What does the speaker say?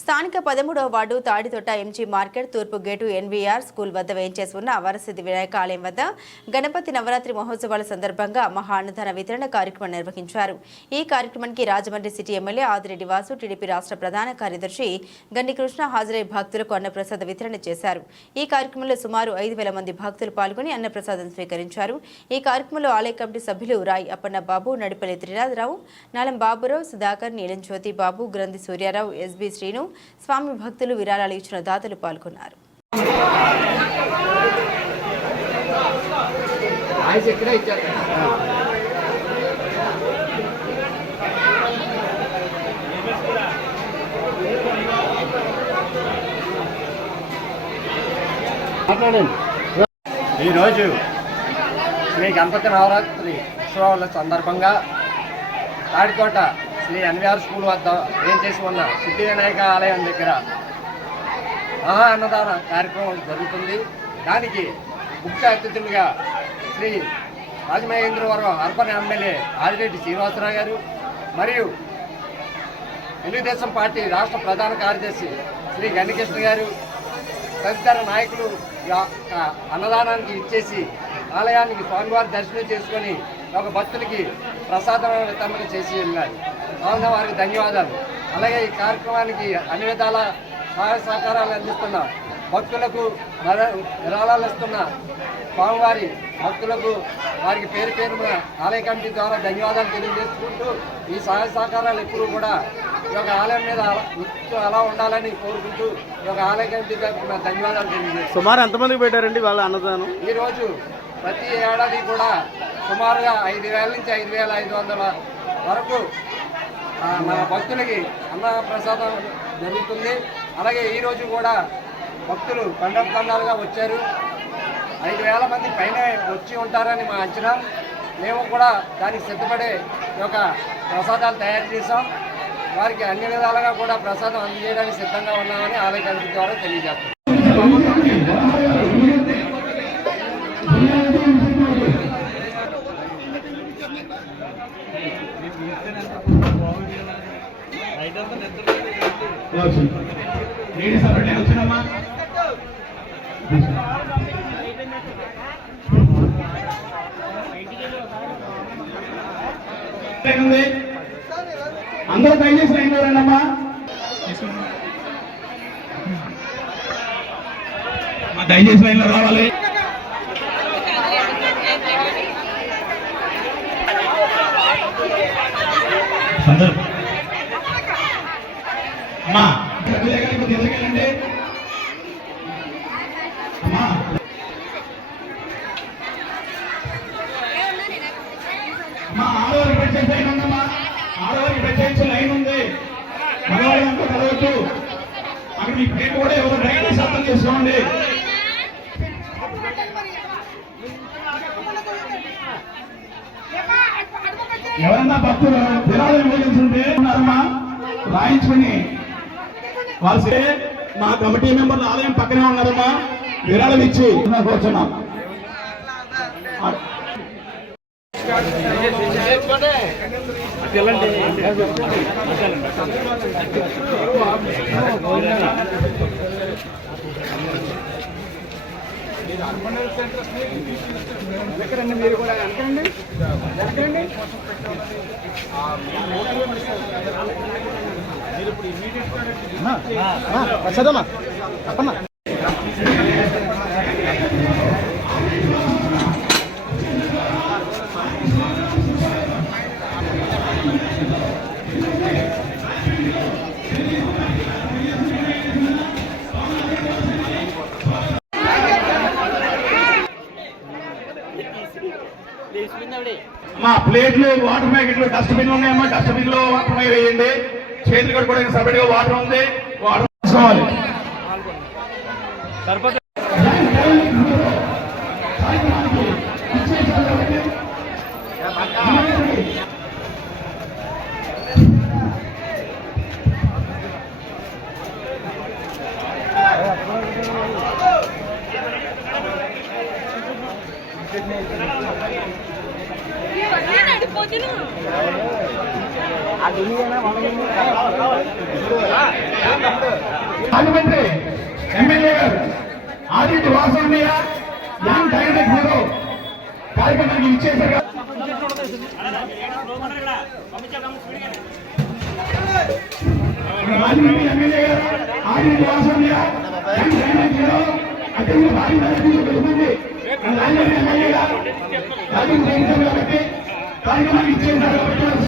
స్థానిక పదమూడవ వార్డు తాడితోట ఎంజీ మార్కెట్ తూర్పు గేటు ఎన్వీఆర్ స్కూల్ వద్ద వేయించేసి ఉన్న అవరసిద్ధి వినాయక ఆలయం వద్ద గణపతి నవరాత్రి మహోత్సవాల సందర్భంగా మహా వితరణ కార్యక్రమం నిర్వహించారు. ఈ కార్యక్రమానికి Rajahmundry city MLA Adireddy Vasu TDP రాష్ట్ర ప్రధాన కార్యదర్శి గండి కృష్ణ హాజరై భక్తులకు అన్నప్రసాద వితరణ చేశారు. ఈ కార్యక్రమంలో సుమారు ఐదు వేల మంది భక్తులు పాల్గొని అన్నప్రసాదం స్వీకరించారు. ఈ కార్యక్రమంలో ఆలయ కమిటీ సభ్యులు రాయ్ అప్పన్న బాబు నడిపల్లి త్రినాథరావు నాలం బాబురావు సుధాకర్ నీలం జ్యోతి బాబు గ్రంథి సూర్యారావు ఎస్బి శ్రీను స్వామి భక్తులు విరాళాలు ఇచ్చిన దాతలు పాల్గొన్నారు. ఈరోజు శ్రీ గణపతి నవరాత్రి ఉత్సవాల సందర్భంగా తాడికోట శ్రీ ఎన్వీఆర్ స్కూల్ వద్ద ఏం చేసి ఉన్న సిద్ధి వినాయక ఆలయం దగ్గర మహా అన్నదాన కార్యక్రమం జరుగుతుంది. దానికి ముఖ్య అతిథులుగా శ్రీ రాజమహేంద్రవరం అర్బన్ ఎమ్మెల్యే ఆదిరెడ్డి శ్రీనివాసరావు గారు మరియు తెలుగుదేశం పార్టీ రాష్ట్ర ప్రధాన కార్యదర్శి శ్రీ గణకృష్ణ గారు తదితర నాయకులు యొక్క అన్నదానానికి ఇచ్చేసి ఆలయానికి స్వామివారి దర్శనం చేసుకొని ఒక భక్తులకి ప్రసాదం వితరణ చేసి వెళ్ళారు కావున వారికి ధన్యవాదాలు. అలాగే ఈ కార్యక్రమానికి అన్ని విధాల సహాయ సహకారాలు అందిస్తున్న భక్తులకు విరాళాలు ఇస్తున్న స్వామివారి భక్తులకు వారికి పేరు పేరున ఆలయ కమిటీ ద్వారా ధన్యవాదాలు తెలియజేసుకుంటూ ఈ సహాయ సహకారాలు ఎప్పుడూ కూడా ఈ యొక్క ఆలయం మీద అలా- ఉండాలని కోరుకుంటూ ఈ యొక్క ఆలయ కమిటీ తరఫున ధన్యవాదాలు తెలియజేస్తున్నాను. సుమారు ఎంతమందికి పెట్టారండి వాళ్ళ అన్నదానం? ఈరోజు ప్రతి ఏడాది కూడా సుమారుగా ఐదు వేల నుంచి ఐదు వేల ఐదు వందల వరకు మన భక్తులకి అన్నప్రసాదం జరుగుతుంది. అలాగే ఈరోజు కూడా భక్తులు తండాలు తండాలుగా వచ్చారు. ఐదు వేల మంది పైన వచ్చి ఉంటారని మా అంచనా. మేము కూడా దానికి సిద్ధపడే ఒక ప్రసాదాలు తయారు చేసాం వారికి అన్ని విధాలుగా కూడా ప్రసాదం అందజేయడానికి సిద్ధంగా ఉన్నామని ఆలయ కమిటీ ద్వారా తెలియజేస్తాం. లేడీస్ అప్పుడు వచ్చినమ్మా అందరూ దయచేసి లైన్లో రండమ్మా దయచేసి లైన్లో రావాలి సందర్భం అమ్మా. ఎదురుకెళ్ళండి అమ్మా అమ్మా ప్రత్యేక లైన్ ఉందమ్మా. ఆడవారికి ప్రత్యేకించి లైన్ ఉంది. మగవాళ్ళంతా కలవచ్చు అక్కడ మీ పేరు కూడా ఎవరు దయచేసి అర్థం చేసుకోండి. ఎవరన్నా భక్తులు విరాళం ఇవ్వగలిసి ఉంటే ఉన్నారమ్మా? రాయించుకుని వాళ్ళే మా కమిటీ మెంబర్లు ఆలయం పక్కనే ఉన్నారమ్మా. విరాళం ఇచ్చి కూర్చున్నాం. ప్రసాదమ్మా అప్పన్న మా ప్లేట్లు వాటర్ ప్యాకెట్లు డస్ట్బిన్ ఉన్నాయమ్మా డస్ట్బిన్లో వాటర్ వేయండి. చేతులు కట్టుకోవడానికి సపరేట్గా వాటర్ ఉంది. వాటర్ రాజమండ్రి ఎమ్మెల్యే గారు ఆదిత్య వాసవన్నయ్య యాంగ్ డైరెక్ట్ హీరో కార్యక్రమానికి ఇచ్చేశారు కార్యక్రమానికి ఇచ్చేశారు